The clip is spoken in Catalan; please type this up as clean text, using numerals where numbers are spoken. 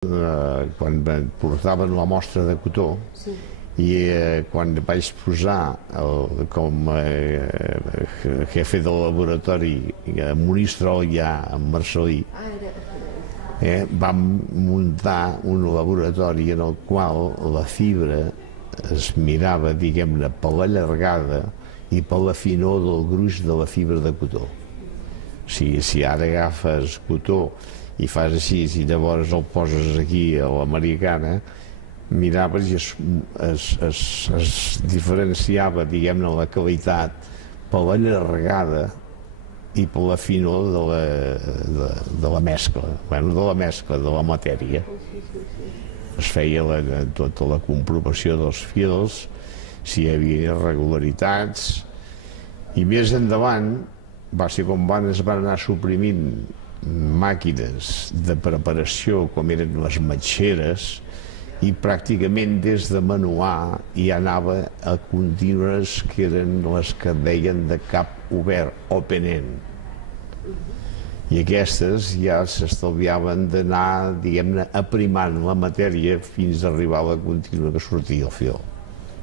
quan portaven la mostra de cotó i quan vaig posar com a jefe del laboratori a Monistrol ja, en Marcellí, vam muntar un laboratori en el qual la fibra es mirava, diguem-ne, per la llargada i per la finor del gruix de la fibra de cotó. Si ara agafes cotó i fas així i llavors el poses aquí a l'americana, miraves i es diferenciava, diguem-ne, la qualitat per la llargada i per la finor de la mescla, de la matèria. Es feia tota la comprovació dels fils, si hi havia irregularitats, i més endavant va ser com es van anar suprimint màquines de preparació com eren les matxeres, i pràcticament des de manuar ja anava a contínues que eren les que deien de cap obert, open end. I aquestes ja s'estalviaven d'anar, diguem-ne, aprimant la matèria fins a arribar a la contínua que sortia el fil.